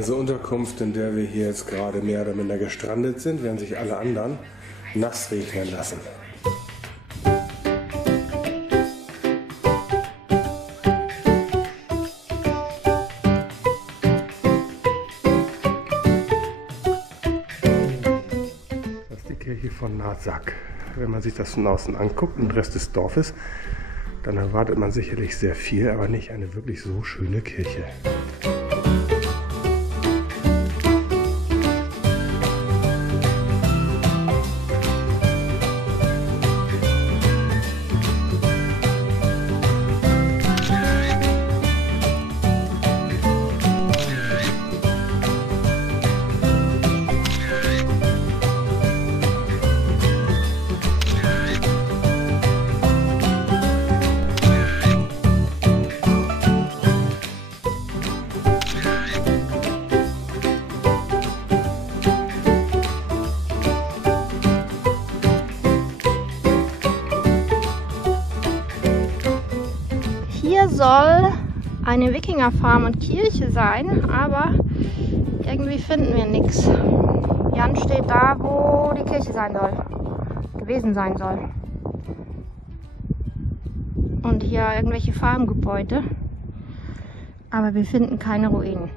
Unsere Unterkunft, in der wir hier jetzt gerade mehr oder minder gestrandet sind, während sich alle anderen nass regnen lassen. Das ist die Kirche von Narsaq. Wenn man sich das von außen anguckt, den Rest des Dorfes, dann erwartet man sicherlich sehr viel, aber nicht eine wirklich so schöne Kirche. Hier soll eine Wikingerfarm und Kirche sein, aber irgendwie finden wir nichts. Jan steht da, wo die Kirche sein soll, gewesen sein soll. Und hier irgendwelche Farmgebäude, aber wir finden keine Ruinen.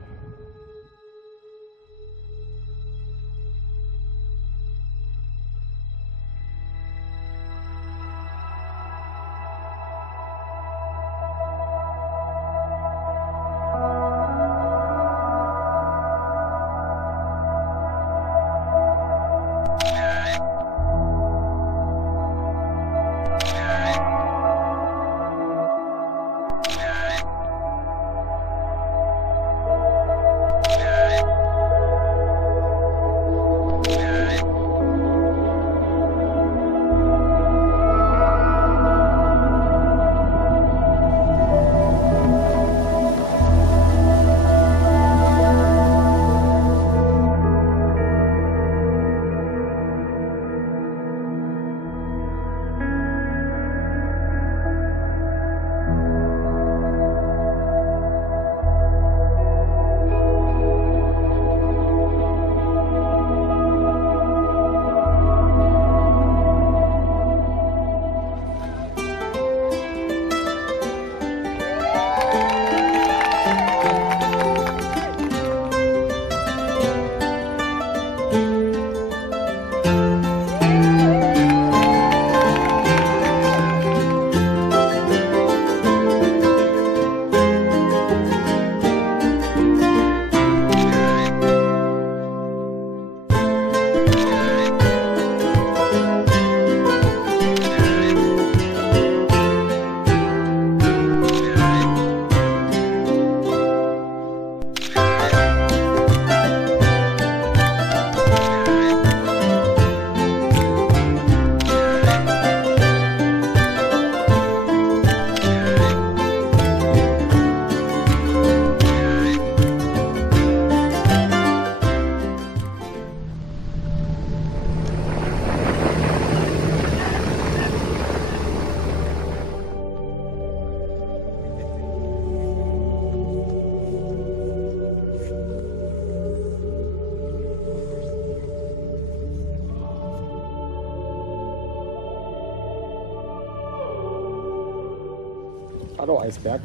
Hallo Eisberg.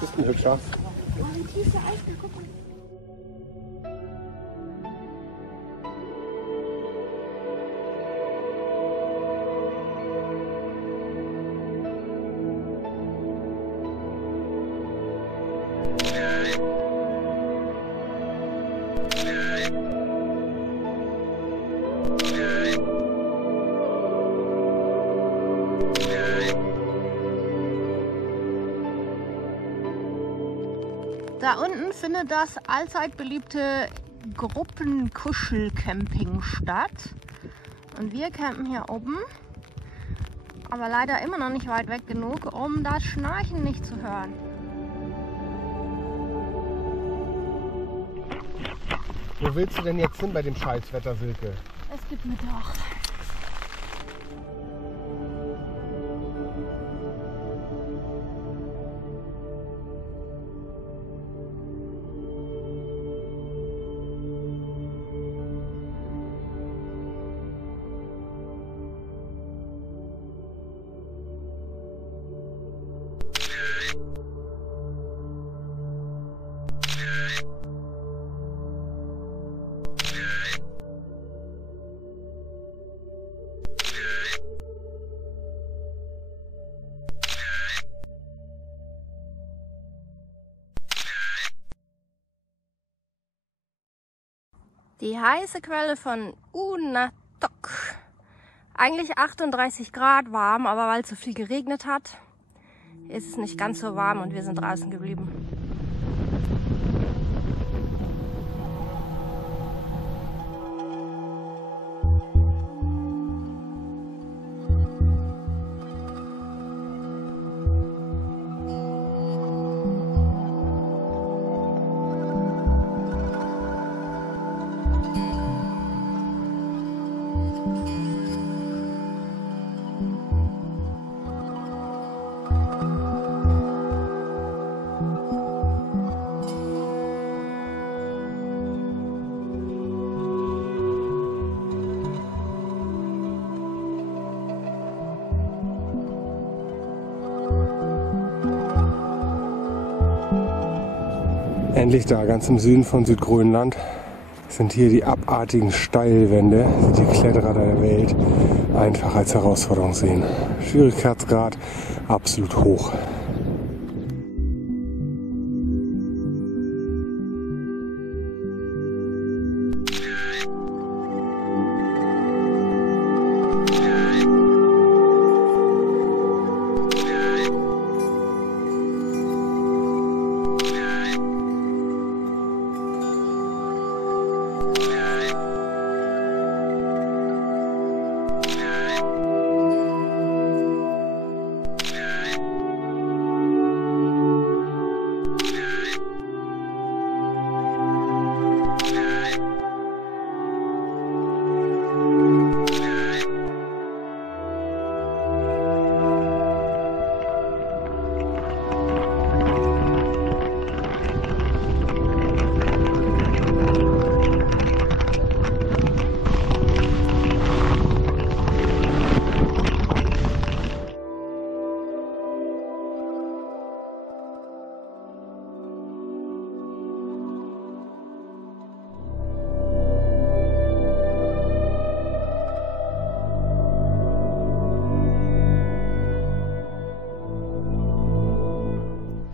Bist ein hübscher. Da unten findet das allzeit beliebte Gruppenkuschelcamping statt. Und wir campen hier oben, aber leider immer noch nicht weit weg genug, um das Schnarchen nicht zu hören. Wo willst du denn jetzt hin bei dem Scheißwetter, Silke? Es gibt Mittag. Die heiße Quelle von Unatok. Eigentlich 38 Grad warm, aber weil es so viel geregnet hat, ist es nicht ganz so warm und wir sind draußen geblieben. Endlich da, ganz im Süden von Südgrönland, sind hier die abartigen Steilwände, die die Kletterer der Welt einfach als Herausforderung sehen. Schwierigkeitsgrad absolut hoch.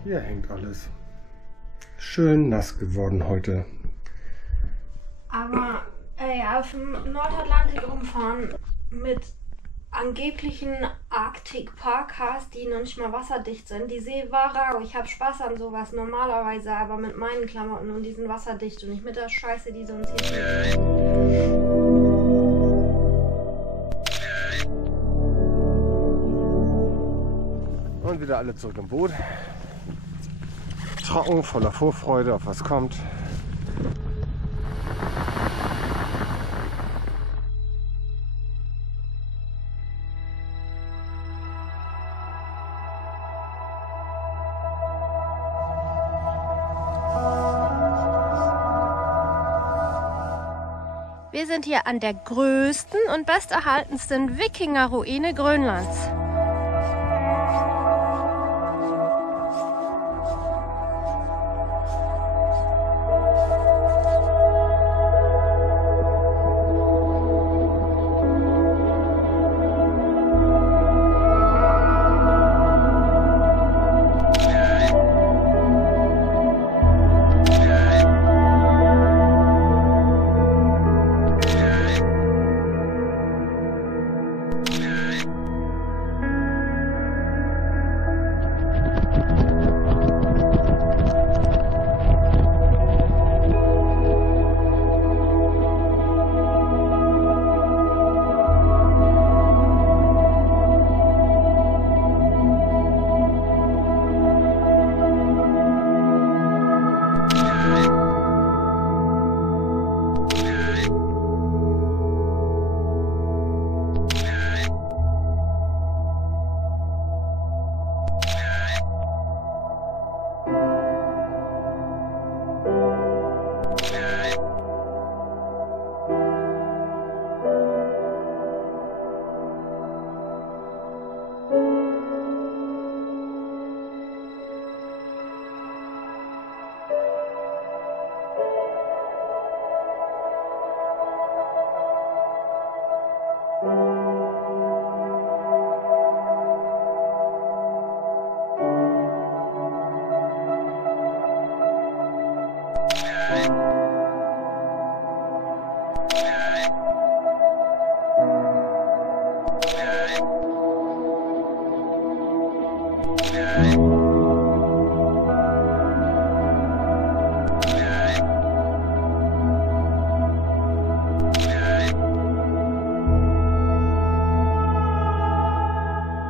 Hier hängt alles. Schön nass geworden heute. Aber auf dem Nordatlantik rumfahren mit angeblichen Arctic Parkas, die noch nicht mal wasserdicht sind. Die See war rau. Ich habe Spaß an sowas normalerweise, aber mit meinen Klamotten und die sind wasserdicht und nicht mit der Scheiße, die sie uns hier schicken. Und wieder alle zurück im Boot. Trocken, voller Vorfreude auf was kommt. Wir sind hier an der größten und besterhaltensten Wikinger-Ruine Grönlands.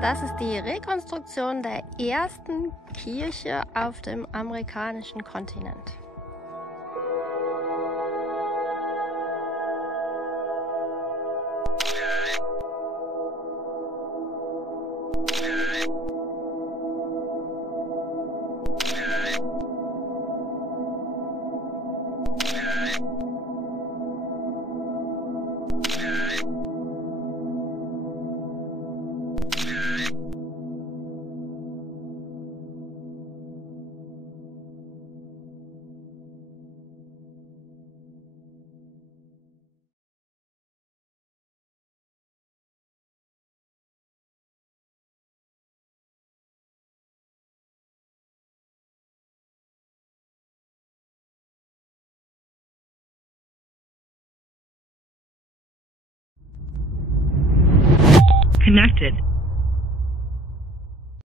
Das ist die Rekonstruktion der ersten Kirche auf dem amerikanischen Kontinent. Connected.